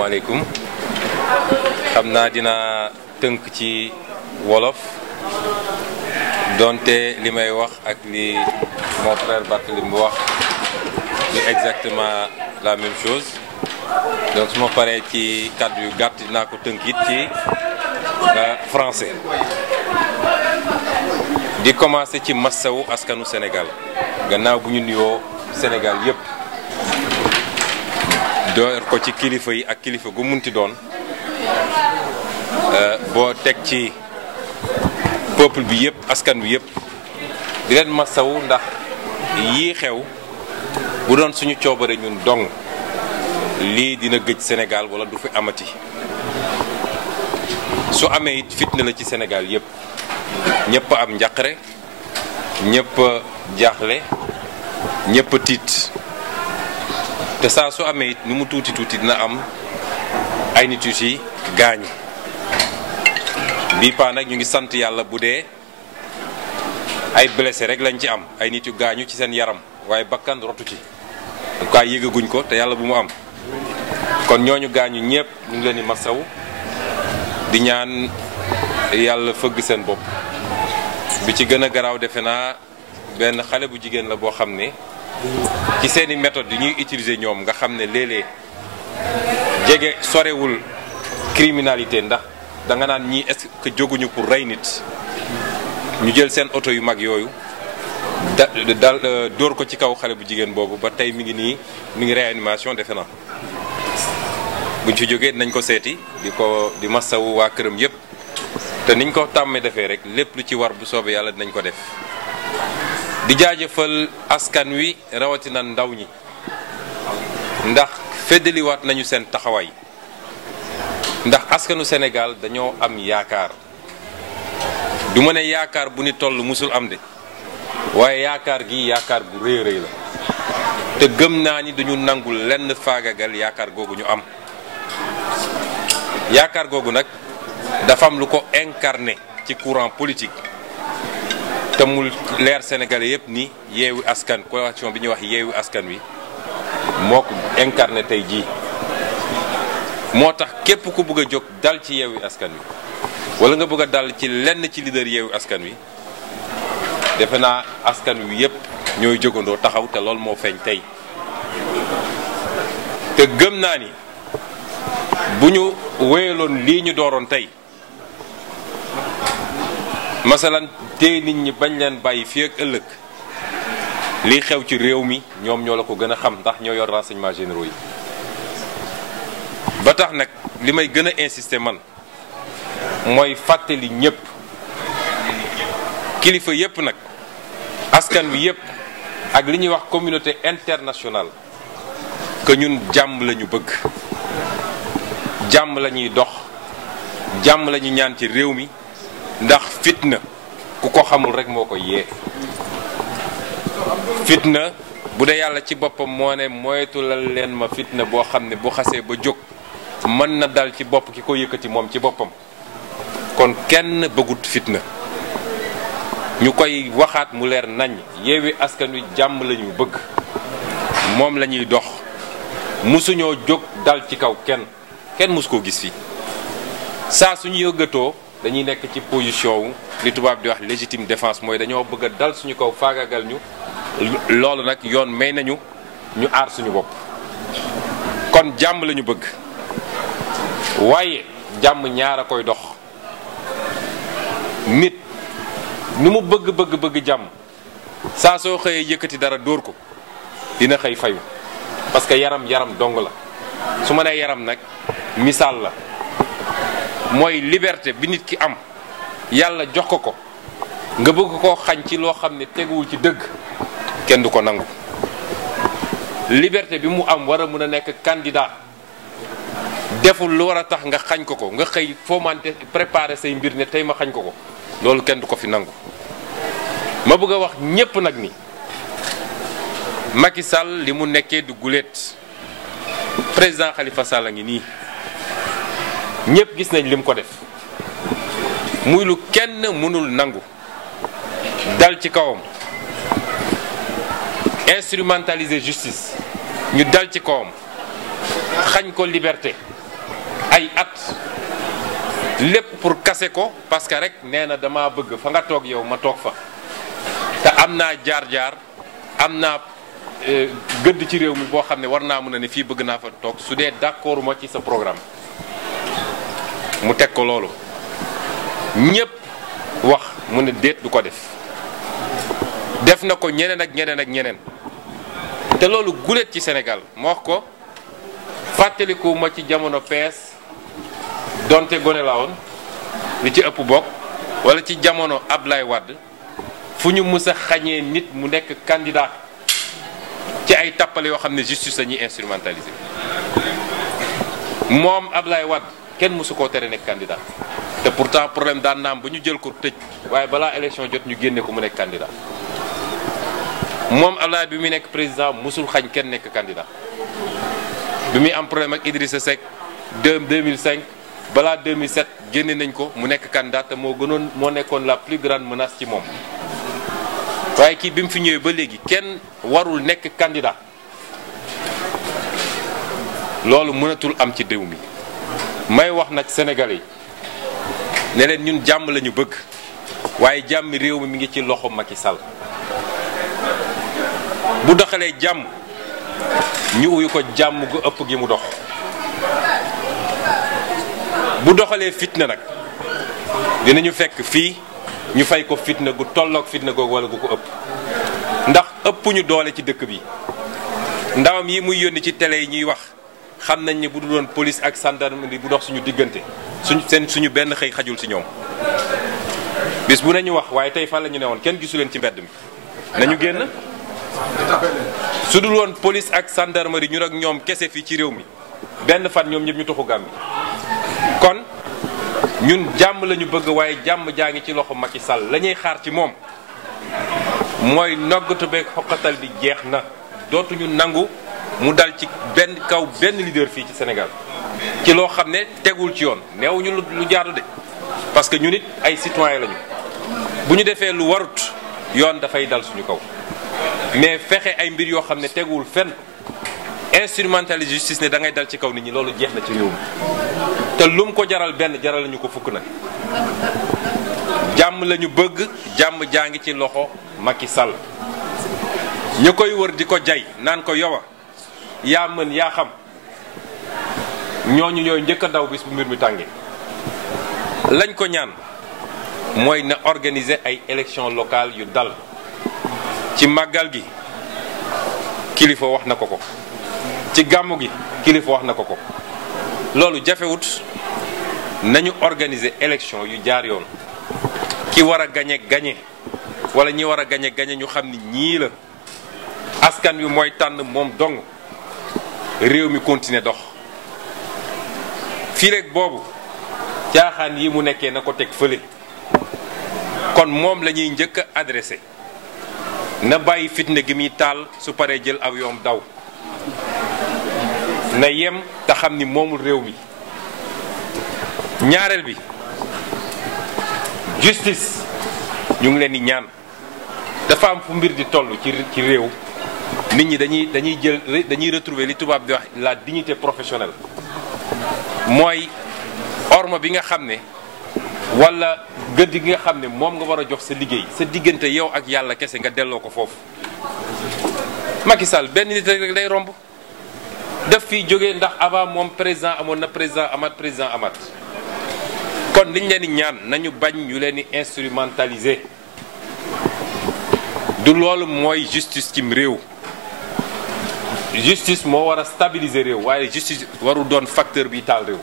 asalaamaaleykum xam naa dina tënk ci wolof donte li may wax ak li mon frère Barthélémy wax di exactement la même chose donc su ma paree ci kàddu yu gàtt dinaa ko tënk it ci français di commencer ci massawu askanu Sénégal gannaaw bu ñu nuyoo Sénégal yépp door ko ci kilifa yi ak kilifa gu munti doon boo teg ci peuple bi yépp askan bi yépp di leen massawu ndax yii xew bu doon suñu coobare ñun dong lii dina gëj Sénégal wala du fi amati su amee it fitna la ci Sénégal yépp ñëpp am njàqare ñëpp jaaxle ñëpp tiit te saa su amee it nu mu tuuti tuuti dina am ay nit yu ci gaañu bii paa nag ñu ngi sant yàlla bu dee ay blessé rek lañ ci am ay nit yu gaañu ci seen yaram waaye bakkan rotu ci en tout cas yëgaguñ ko te yàlla bu mu am kon ñooñu gaañu ñëpp ñu ngi leen di masaw di ñaan yàlla fëgg seen bopp bi ci gën a garaaw defe naa benn xale bu jigéen la boo xam ne ci seeni méthode yi ñuy utiliser ñoom nga xam ne léeg-léeg jege sorewul criminalité ndax da nga naan ñii est-ce que jóguñu pour rey nit ñu jël seen oto yu mag yooyu dal dóor ko ci kaw xale bu jigéen boobu ba tey mi ngi réanimation defe naa buñ fi jógee dinañ ko seeti di massawu waa këram yépp te niñ ko tàmmee defee rek lépp lu ci war bu soobee yàlla dinañ ko def di jaajëfal askan wi rawatina ndaw ñi ndax feddaliwaat nañu seen taxawaay ndax askanu Sénégal dañoo am yaakaar du ma ne yaakaar bu ni toll musul am de waaye yaakaar gi yaakaar gu rëy rëy la te gëm naa ni duñu nangul lenn faagagal yaakaar googu ñu am yaakaar googu nag dafa am lu ko incarné ci courant politique te mu leer sénégalais yépp ni yeewu askan coalition bi ñuy wax yeewu askan wi moo ko incarné tey jii moo tax képp ku bëgg a jóg dal ci yeewu askan wi wala nga bëgg a dal ci lenn ci leader yeewu askan wi defe naa askan wi yépp ñooy jógandoo taxaw te loolu moo feeñ tey te gëm naa ni bu ñu wéyaloon lii ñu dooroon tey masalan tey nit ñi bañ leen bàyyi fii ak ëllëg lii xew ci réew mi ñoom ñoo la ko gën a xam ndax ñoo yor renseignements généraux yi ba tax nag li may gën a insister man mooy fàttali ñépp kilifa yépp nag askan wi yépp ak li ñuy wax communauté internationale que ñun jàmm lañu bëgg jàmm la ñuy dox jàmm la ñuy ñaan ci réew mi ndax fitna ku ko xamul rek moo ko yee fitna bu dee yàlla ci boppam moo ne moytu la leen ma fitna boo xam ne bu xasee ba jóg mën na dal ci bopp ki ko yëkkati moom ci boppam kon kenn bëggut fitna ñu koy waxaat mu leer nañ yeewi askan wi jàmm la ñu bëgg moom la ñuy dox musuñoo jóg dal ci kaw kenn musu koo gis fii saa suñu yëggatoo dañuy nekk ci position wu li tubaab di wax légitime défense mooy dañoo bëgg a dal suñu kaw faagagal ñu loolu nag yoon may nañu ñu aar suñu bopp kon jàmm lañu bëgg waaye jàmm ñaar a koy dox nit nu mu bëgg jàmm saa soo xëyee yëkkati dara dóor ko dina xëy fayu parce que yaram dong la su ma nee yaram nag misaal la mooy liberté bi nit ki am yàlla jox ko nga bëgg koo xañ ci loo xam ne teguwul ci dëgg kenn du ko nangu liberté bi mu am war a mën a nekk candidat deful lu war a tax nga xañ ko nga xëy foomante préparer say mbir ne tey ma xañ ko loolu kenn du ko fi nangu ma bëgg a wax ñépp nag ni Macky Sall li mu nekkee du guléet président Khalifa Sall a ngi nii ñépp gis nañ lim ko def muy lu kenn mënul nangu dal ci kawam instrumentaliser justice ñu dal ci kawam xañ ko liberté ay at lépp pour casser ko parce que rek nee na dama bëgg fa nga toog yow ma toog fa te am naa jaar-jaar am naa gëdd ci réew mi boo xam ne war naa mën a ne fii bëgg naa fa toog su dee d'accord ma ci sa programme mu teg ko loolu ñépp wax mu ne déet du ko def na ko ñeneen ak ñeneen ak ñeneen te loolu guléet ci Sénégal ma wax ko fàttaliku ma ci jamono PS donte gone laa woon li ci ëpp bokk wala ci jamono Ablaye Wade fu ñu mës a xañee nit mu nekk candidat ci ay tappale yoo xam ne justice la ñuy instrumentaliser moom Ablaye Wade kenn mësu koo tere nekk candidat te pourtant problème daan naam ba ñu jël ko tëj waaye balaa élection jot ñu génne ko mu nekk candidat moom Ablaye bi muy nekk président mësul xañ kenn nekk candidat bi muy am problème ak Idrissa Seck 2005 balaa 2007 génne nañ ko mu nekk candidat te moo nekkoon la plus grande menace ci moom waaye kii bi mu fi ñëwee ba léegi kenn warul nekk candidat loolu mënatul am ci réew mi may wax nag Sénégalais yi ne leen ñun jàmm lañu bëgg waaye jàmmi réew mi ngi ci loxo Macky Sall bu doxalee jàmm ñu uyu ko jàmm gu ëpp gi mu dox bu doxalee fitna nag dinañu fekk fii ñu fay ko fitna gu tolloog fitna googu wala gu ko ëpp ndax ëpp ñu doole ci dëkk bi ndawam yi muy yónni ci télé yi ñuy wax xam nañ ne bu dul woon police ak gendarmerie bu dox suñu diggante suñu benn xëy xajul ci ñoom bis bu nañu wax waaye tey fan la ñu ne woon kenn gisu leen ci mbedd mi nañu génn su dul woon police ak gendarmerie ñu ak ñoom kese fii ci réew mi benn fan ñoom ñëpp ñu tuxu Gàmbi kon ñun jàmm lañu bëgg waaye jàmm jaa ngi ci loxo Macky Sall la ñuy xaar ci moom mooy noggatu beeg xoqatal bi jeex na dootuñu nangu mu dal ci benn leader fii ci Sénégal ci loo xam ne tegul ci yoon neewuñu lu jaadu de parce que ñun it ay citoyen lañu bu ñu defee lu warut yoon dafay dal suñu kaw mais fexe ay mbir yoo xam ne teguwul fenn instrumentaliser justice ne da ngay dal ci kaw nit ñi loolu jeex na ci réew mi te lum ko jaral benn jaral nañu ko fukk nag jàmm lañu bëgg jàmm jaa ngi ci loxo Macky Sall ñu koy wër di ko jay naan ko yowa yaa mën yaa xam ñooñu ñooy njëkk a daw bis bu mbir mi tàngee lañ ko ñaan mooy na organiser ay élections locales yu dal ci màggal gi kilifa wax na ko ko ci gàmmu gi kilifa wax na ko ko loolu jafewut nañu organiser élection yu jaar yoon ki war a gañe wala ñi war a gañe ñu xam ni ñii la askan wi mooy tànn moom dong réew mi continuer dox fii rek boobu caaxaan yi mu nekkee na ko teg fële kon moom la ñuy njëkk a adressé na bàyyi fitna gi muy taal su paree jël avion daw na yem te xam ni moomul réew mi ñaareel bi justice ñu ngi leen di ñaan dafa am fu mbir di toll ci réew nit ñi dañuy retrouver li tubaab di wax la dignité professionnelle mooy orma bi nga xam ne wala gëdd gi nga xam ne moom nga war a jox sa liggéey sa diggante yow ak yàlla kese nga delloo ko foofu Macky Sall benn nit rek day romb daf fiy jógee ndax avant moom président amoon na président amaat kon liñ leen di ñaan nañu bañ ñu leen di instrumentaliser du loolu mooy justice cim réew justice moo war a stabiliser réew waaye justice warul doon facteur bi taal réew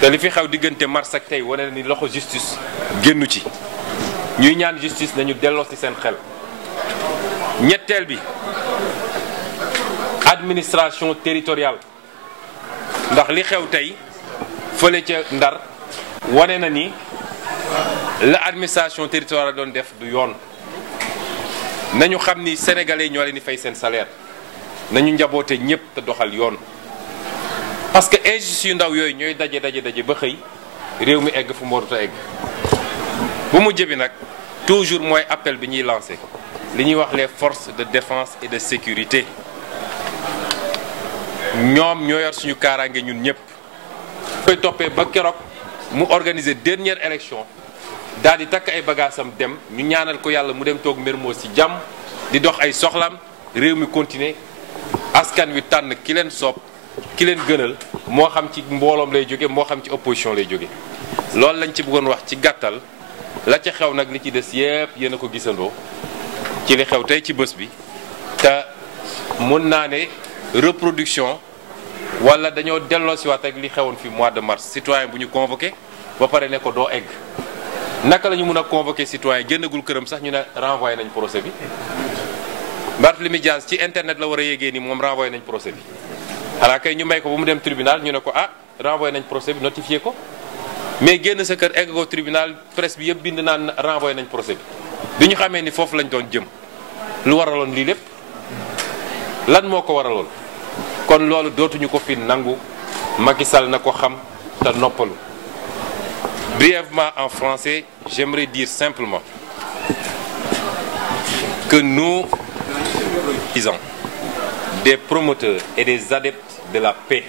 te li fi xew diggante mars ak tey wane na ni loxo justice génnu ci ñuy ñaan justice nañu delloo ci seen xel ñetteel bi administration territoriale ndax li xew tey fële ca Ndar wane na ni la administration territoriale doon def du yoon nañu xam ni sénégalais ñoo leen di fay seen salaire nañu njaboote ñëpp te doxal yoon parce que injustice yu ndaw yooyu ñooy daje ba xëy réew mi egg fu mu warut a egg bu mu jëbi nag toujours mooy appel bi ñuy lancé li ñuy wax les forces de défense et de sécurité ñoom ñoo yor suñu kaaraange ñun ñëpp koy toppee ba keroog mu organiser dernière élection daal di takk ay bagaasam dem ñu ñaanal ko yàlla mu dem toog Mermoz ci jàmm di dox ay soxlaam réew mi continuer askan wi tànn ki leen soob ki leen gënal moo xam ci mbooloom lay jóge moo xam ci opposition lay jóge loolu lañ ci bëggoon wax ci gàttal la ca xew nag li ci des yépp yéen a ko gisandoo ci li xew tey ci bés bi te mun naa ne reproduction wala dañoo delloo si waat ak li xewoon fi mois de mars citoyen bu ñu convoqué ba pare ne ko doo egg naka la ñu mun a convoqué citoyen génnagul këram sax ñu ne renvoyé nañ procès bi Barthélémy Dias ci internet la war a yégee ni moom renvoyé nañ procès bi xanaa kay ñu may ko ba mu dem tribunal ñu ne ko ah renvoyé nañ procès bi notifié ko mais génn sa kër egg ko tribunal presse bi yëpp bind naan renvoyé nañ procès bi ñu xamee ni foofu lañ doon jëm lu waraloon lii lépp lan moo ko waraloon kon loolu dootuñu ko fi nangu Macky Sall na ko xam te noppalu. Brièvement en français, j'aimerais dire simplement que nous, des promoteurs et des adeptes de la paix,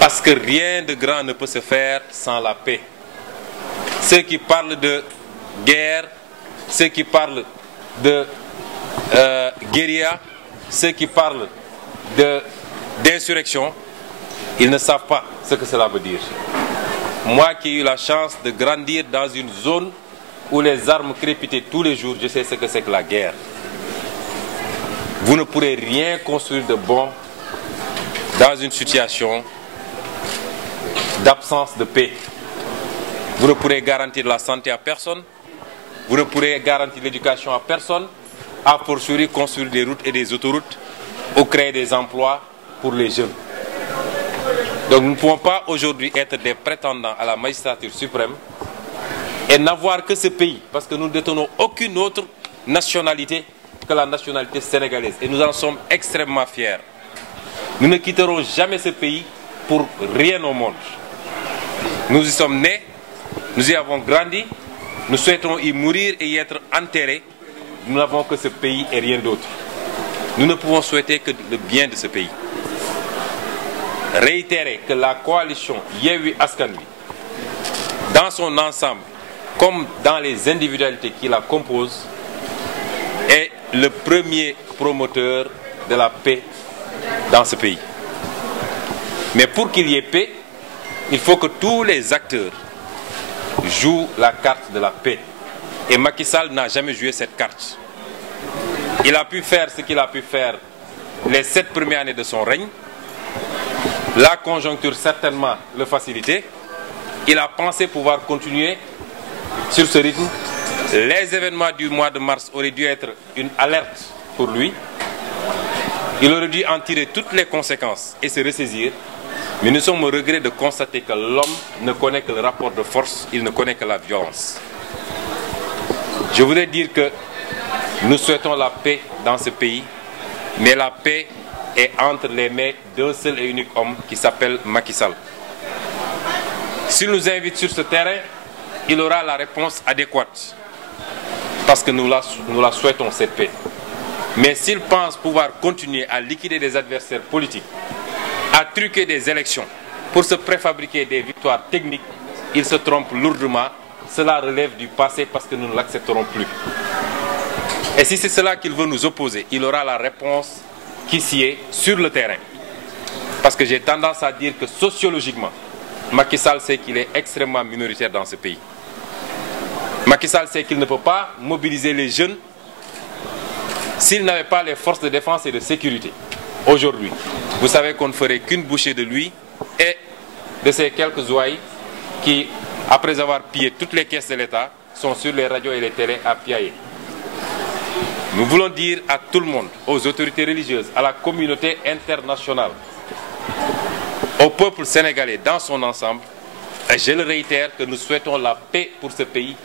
parce que rien de grand ne peut se faire sans la paix. Ceux qui parlent de guerre, ceux qui parlent de guérilla, ceux qui parlent d'insurrection, ils ne savent pas ce que cela veut dire. Moi qui ai eu la chance de grandir dans une zone où les armes crépitaient tous les jours, je sais ce que c'est que la guerre. Vous ne pourrez rien construire de bon dans une situation d'absence de paix. Vous ne pourrez garantir la santé à personne, vous ne pourrez garantir l'éducation à personne, à fortiori construire des routes et des autoroutes ou créer des emplois pour les jeunes. Donc nous ne pouvons pas aujourd'hui être des prétendants à la magistrature suprême et n'avoir que ce pays, parce que nous ne détenons aucune autre nationalité que la nationalité sénégalaise. Et nous en sommes extrêmement fiers. Nous ne quitterons jamais ce pays pour rien au monde. Nous y sommes nés, nous y avons grandi, nous souhaitons y mourir et y être enterrés. Nous n'avons que ce pays et rien d'autre. Nous ne pouvons souhaiter que le bien de ce pays. Réitérer que la coalition Yewwi Askan Wi, dans son ensemble, comme dans les individualités qui la composent, est le premier promoteur de la paix dans ce pays. Mais pour qu'il y ait paix, il faut que tous les acteurs jouent la carte de la paix. Et Macky Sall n'a jamais joué cette carte. Il a pu faire ce qu'il a pu faire les 7 premières années de son règne. La conjoncture certainement le facilitait. Il a pensé pouvoir continuer sur ce rythme. Les événements du mois de mars auraient dû être une alerte pour lui. Il aurait dû en tirer toutes les conséquences et se ressaisir. Mais nous sommes au regret de constater que l'homme ne connaît que le rapport de force, il ne connaît que la violence. Je voudrais dire que nous souhaitons la paix dans ce pays, mais la paix est entre les mains d'un seul et unique homme qui s'appelle Macky Sall. S'il nous invite sur ce terrain, il aura la réponse adéquate, parce que nous la souhaitons, cette paix. Mais s'il pense pouvoir continuer à liquider des adversaires politiques, à truquer des élections pour se préfabriquer des victoires techniques, il se trompe lourdement. Cela relève du passé parce que nous ne l'accepterons plus. Et si c'est cela qu'il veut nous opposer, il aura la réponse qui s'y est sur le terrain. Parce que j'ai tendance à dire que sociologiquement, Macky Sall sait qu'il est extrêmement minoritaire dans ce pays. Macky Sall sait qu'il ne peut pas mobiliser les jeunes s'il n'avait pas les forces de défense et de sécurité. Aujourd'hui, vous savez qu'on ne ferait qu'une bouchée de lui et de ces quelques ouailles qui, après avoir pillé toutes les caisses de l'État, sont sur les radios et les télés à piailler. Nous voulons dire à tout le monde, aux autorités religieuses, à la communauté internationale, au peuple sénégalais dans son ensemble, et je le réitère, que nous souhaitons la paix pour ce pays,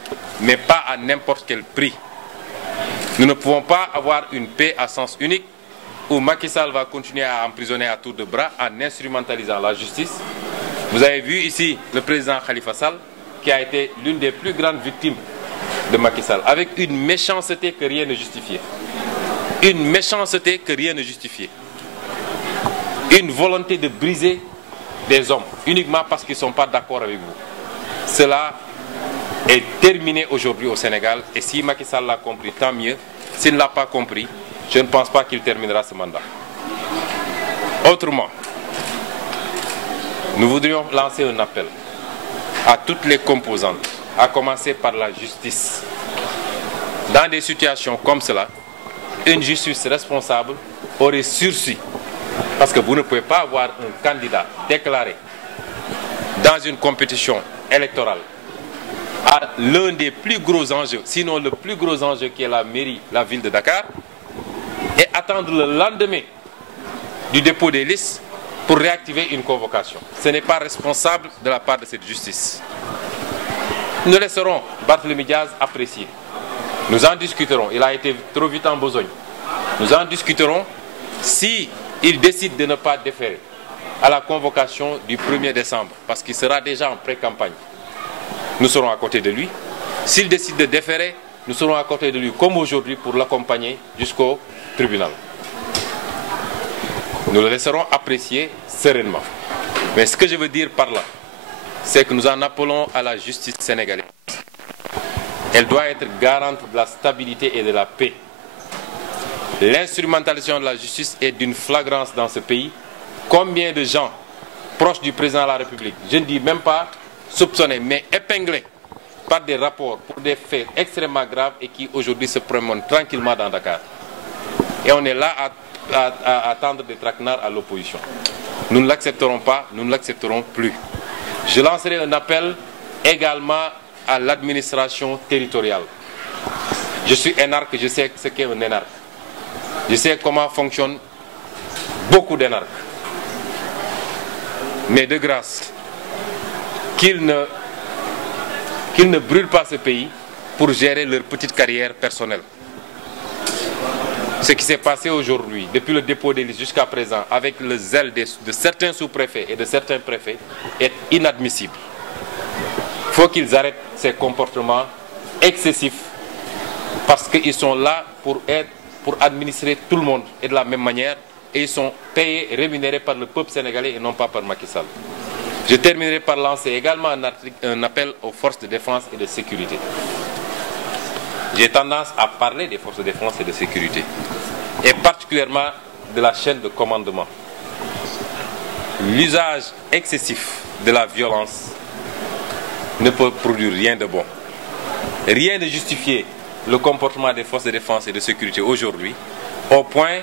mais pas à n'importe quel prix. Nous ne pouvons pas avoir une paix à sens unique où Macky Sall va continuer à emprisonner à tour de bras en instrumentalisant la justice. Vous avez vu ici le président Khalifa Sall, qui a été l'une des plus grandes victimes de Macky Sall, avec une méchanceté que rien ne justifiait. Une méchanceté que rien ne justifiait. Une volonté de briser des hommes, uniquement parce qu'ils ne sont pas d'accord avec vous. Cela est terminé aujourd'hui au Sénégal, et si Macky Sall l'a compris, tant mieux. S'il ne l'a pas compris, je ne pense pas qu'il terminera ce mandat. Autrement, nous voudrions lancer un appel à toutes les composantes, à commencer par la justice. Dans des situations comme cela, une justice responsable aurait sursis. Parce que vous ne pouvez pas avoir un candidat déclaré dans une compétition électorale à l'un des plus gros enjeux, sinon le plus gros enjeu qui est la mairie, la ville de Dakar, et attendre le lendemain du dépôt des listes pour réactiver une convocation. Ce n'est pas responsable de la part de cette justice. Nous laisserons Barthélémy Diaz apprécier. Nous en discuterons. Il a été trop vite en besogne. Nous en discuterons si il décide de ne pas déférer à la convocation du 1er décembre, parce qu'il sera déjà en pré-campagne. Nous serons à côté de lui. S'il décide de déférer, nous serons à côté de lui, comme aujourd'hui, pour l'accompagner jusqu'au tribunal. Nous le laisserons apprécier sereinement. Mais ce que je veux dire par là, c'est que nous en appelons à la justice sénégalaise. Elle doit être garante de la stabilité et de la paix. L'instrumentalisation de la justice est d'une flagrance dans ce pays. Combien de gens proches du président de la République, je ne dis même pas soupçonnés, mais épinglés par des rapports pour des faits extrêmement graves et qui aujourd'hui se promènent tranquillement dans Dakar. Et on est là à tendre des traquenards à l'opposition. Nous ne l'accepterons pas, nous ne l'accepterons plus. Je lancerai un appel également à l'administration territoriale. Je suis énarque, je sais ce qu'est un énarque. Je sais comment fonctionnent beaucoup d'énarques. Mais de grâce, qu'ils ne brûlent pas ce pays pour gérer leur petite carrière personnelle. Ce qui s'est passé aujourd'hui, depuis le dépôt des listes jusqu'à présent, avec le zèle de certains sous-préfets et de certains préfets, est inadmissible. Il faut qu'ils arrêtent ces comportements excessifs, parce qu'ils sont là pour administrer tout le monde et de la même manière, et ils sont payés et rémunérés par le peuple sénégalais et non pas par Macky Sall. Je terminerai par lancer également un appel aux forces de défense et de sécurité. J'ai tendance à parler des forces de défense et de sécurité, et particulièrement de la chaîne de commandement. L'usage excessif de la violence ne peut produire rien de bon. Rien ne justifie le comportement des forces de défense et de sécurité aujourd'hui, au point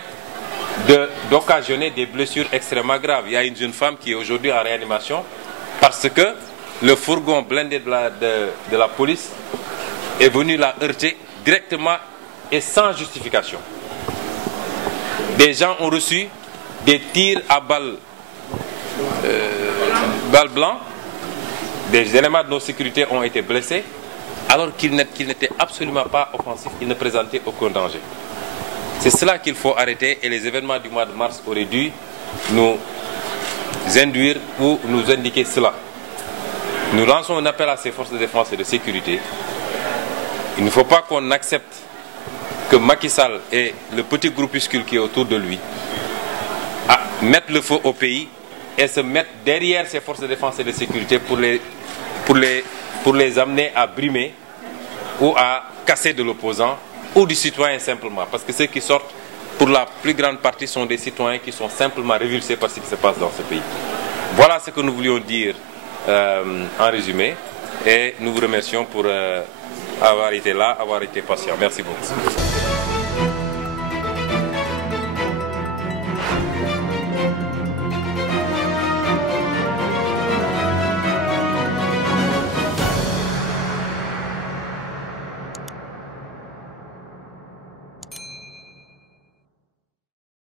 d'occasionner des blessures extrêmement graves. Il y a une jeune femme qui est aujourd'hui en réanimation parce que le fourgon blindé de la police est venu la heurter directement et sans justification. Des gens ont reçu des tirs à balles blancs. Des éléments de nos sécurités ont été blessés alors qu'ils n'étaient absolument pas offensifs, ils ne présentaient aucun danger. C'est cela qu'il faut arrêter, et les événements du mois de mars auraient dû nous induire ou nous indiquer cela. Nous lançons un appel à ces forces de défense et de sécurité. Il ne faut pas qu'on accepte que Macky Sall et le petit groupuscule qui est autour de lui mettent le feu au pays et se mettent derrière ces forces de défense et de sécurité pour les amener à brimer ou à casser de l'opposant ou du citoyen simplement. Parce que ceux qui sortent, pour la plus grande partie, sont des citoyens qui sont simplement révulsés par ce qui se passe dans ce pays. Voilà ce que nous voulions dire en résumé. Et nous vous remercions pour avoir été là, avoir été patient. Merci beaucoup.